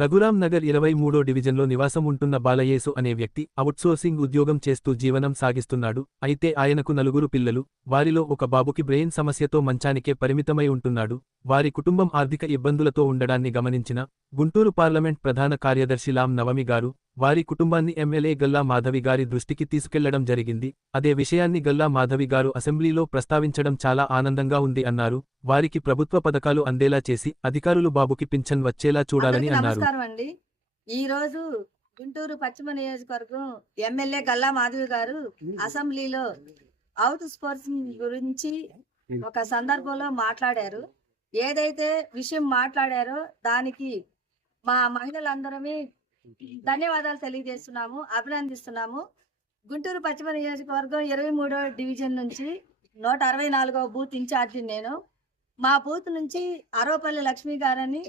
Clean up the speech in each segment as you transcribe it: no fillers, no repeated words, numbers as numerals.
రఘురాం నగర్ 23 డివిజన్లో నివాసం ఉంటున్న బాలయేసు అనే వ్యక్తి అవుట్సోర్సింగ్ ఉద్యోగం చేస్తూ జీవనం సాగిస్తున్నాడు. అయితే ఆయనకు నలుగురు పిల్లలు, వారిలో ఒక బాబుకి బ్రెయిన్ సమస్యతో మంచానికే పరిమితమై ఉంటున్నాడు. వారి కుటుంబం ఆర్థిక ఇబ్బందులతో ఉండడాన్ని గమనించిన గుంటూరు పార్లమెంట్ ప్రధాన కార్యదర్శి లాం నవమి గారు వారి కుటుంబాన్ని ఎమ్మెల్యే గల్లా మాధవి గారి దృష్టికి తీసుకెళ్లడం జరిగింది. అదే విషయాన్ని గల్లా మాధవి గారు అసెంబ్లీలో ప్రస్తావించడం చాలా ఆనందంగా ఉంది అన్నారు. వారికి ప్రభుత్వ పథకాలు అందేలా చేసి అధికారులు బాబుకి పింఛన్ వచ్చేలా చూడాలని అందరికీ అన్నారు. నమస్కారం అండి. ఈ రోజు గుంటూరు పశ్చిమ నియోజకవర్గం ఎమ్మెల్యే గల్లా మాధవి గారు అసెంబ్లీలో అవుట్ స్పోర్ట్సింగ్ గురించి ఒక సందర్భంలో మాట్లాడారు. ఏదైతే విషయం మాట్లాడారో దానికి మా మహిళలందరమే ధన్యవాదాలు తెలియజేస్తున్నాము, అభినందిస్తున్నాము. గుంటూరు పశ్చిమ నియోజకవర్గం 23వ డివిజన్ నుంచి 164వ బూత్ ఇన్ఛార్జి నేను. మా బూత్ నుంచి అరవపల్లి లక్ష్మి గారని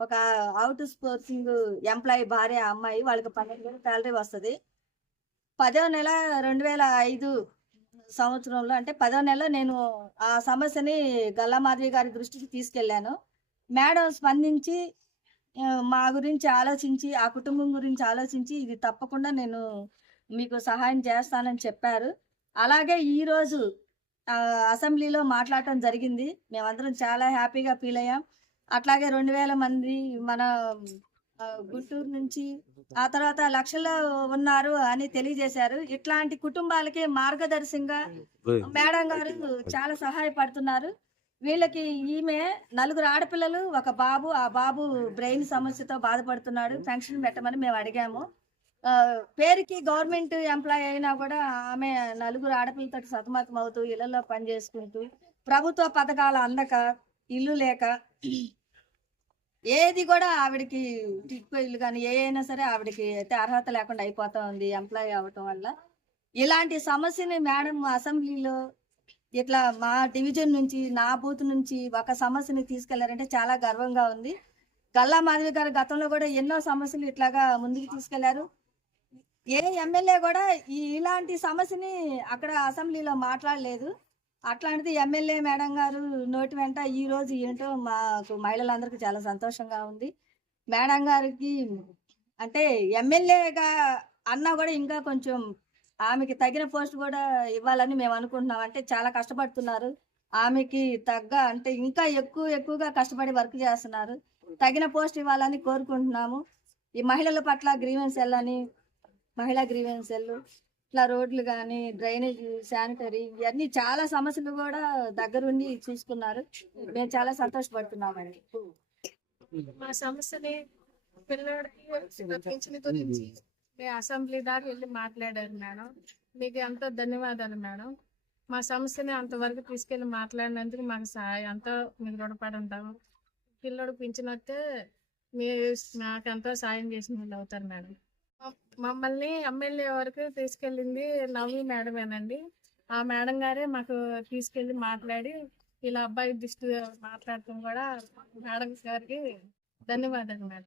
ఒక అవుట్ స్పోర్ట్సింగ్ ఎంప్లాయీ భార్య అమ్మాయి, వాళ్ళకి 12,000 శాలరీ వస్తుంది. 10వ నెల 2005 సంవత్సరంలో అంటే 10వ నెల నేను ఆ సమస్యని గల్లా మాధవి గారి దృష్టికి తీసుకెళ్లాను. మేడం స్పందించి మా గురించి ఆలోచించి, ఆ కుటుంబం గురించి ఆలోచించి ఇది తప్పకుండా నేను మీకు సహాయం చేస్తానని చెప్పారు. అలాగే ఈరోజు అసెంబ్లీలో మాట్లాడటం జరిగింది. మేమందరం చాలా హ్యాపీగా ఫీల్ అయ్యాం. అట్లాగే 2,000 మంది మన గుంటూరు నుంచి, ఆ తర్వాత లక్షల్లో ఉన్నారు అని తెలియజేశారు. ఇట్లాంటి కుటుంబాలకి మార్గదర్శంగా మేడం గారు చాలా సహాయపడుతున్నారు. వీళ్ళకి ఈమె 4 ఆడపిల్లలు, ఒక బాబు. ఆ బాబు బ్రెయిన్ సమస్యతో బాధపడుతున్నాడు. పెన్షన్ పెట్టమని మేము అడిగాము. పేరుకి గవర్నమెంట్ ఎంప్లాయీ అయినా కూడా ఆమె 4 ఆడపిల్లతో సతమతం అవుతూ ఇళ్లలో పనిచేసుకుంటూ, ప్రభుత్వ పథకాలు అందక, ఇల్లు లేక, ఏది కూడా ఆవిడకి టిక్కో ఇల్లు కానీ ఏ అయినా సరే ఆవిడకి అయితే అర్హత లేకుండా అయిపోతా ఉంది ఎంప్లాయీ అవటం వల్ల. ఇలాంటి సమస్యని మేడం అసెంబ్లీలో ఇట్లా మా డివిజన్ నుంచి, నా బూత్ నుంచి ఒక సమస్యని తీసుకెళ్లారంటే చాలా గర్వంగా ఉంది. గల్లా మాధవి గారు గతంలో కూడా ఎన్నో సమస్యలు ఇట్లాగా ముందుకు తీసుకెళ్లారు. ఏ ఎమ్మెల్యే కూడా ఇలాంటి సమస్యని అక్కడ అసెంబ్లీలో మాట్లాడలేదు. అట్లాంటిది ఎమ్మెల్యే మేడం గారు నోటి వెంట ఈ రోజు ఏంటో మాకు మహిళలందరికీ చాలా సంతోషంగా ఉంది. మేడం గారికి అంటే ఎమ్మెల్యేగా అన్నా కూడా ఇంకా కొంచెం ఆమెకి తగిన పోస్ట్ కూడా ఇవ్వాలని మేము అనుకుంటున్నాం. అంటే చాలా కష్టపడుతున్నారు. ఆమెకి తగ్గ అంటే ఇంకా ఎక్కువగా కష్టపడి వర్క్ చేస్తున్నారు. తగిన పోస్ట్ ఇవ్వాలని కోరుకుంటున్నాము. ఈ మహిళల పట్ల గ్రీవెన్స్ సెల్ అని, మహిళా గ్రీవెన్స్ సెల్, ఇట్లా రోడ్లు కానీ, డ్రైనేజ్, శానిటరీ, ఇవన్నీ చాలా సమస్యలు కూడా దగ్గరుండి చూసుకున్నారు. మేము చాలా సంతోషపడుతున్నామండి. మా సమస్యని పిల్లోడికి పింఛన్ గురించి అసెంబ్లీ దాకా వెళ్ళి మాట్లాడారు మేడం. మీకు ఎంతో ధన్యవాదాలు మేడం. మా సమస్యని అంతవరకు తీసుకెళ్ళి మాట్లాడినందుకు మాకు ఎంతో మీకు రుణపడి ఉంటాము. పిల్లోడు పింఛన్ వస్తే మాకు ఎంతో సాయం చేసిన వాళ్ళు అవుతారు మేడం. మమ్మల్ని ఎమ్మెల్యే వరకు తీసుకెళ్ళింది నవమి మేడమేనండి. ఆ మేడం గారే మాకు తీసుకెళ్ళి మాట్లాడి ఇలా అబ్బాయి దృష్టి మాట్లాడటం కూడా మేడం గారికి ధన్యవాదాలు మేడం.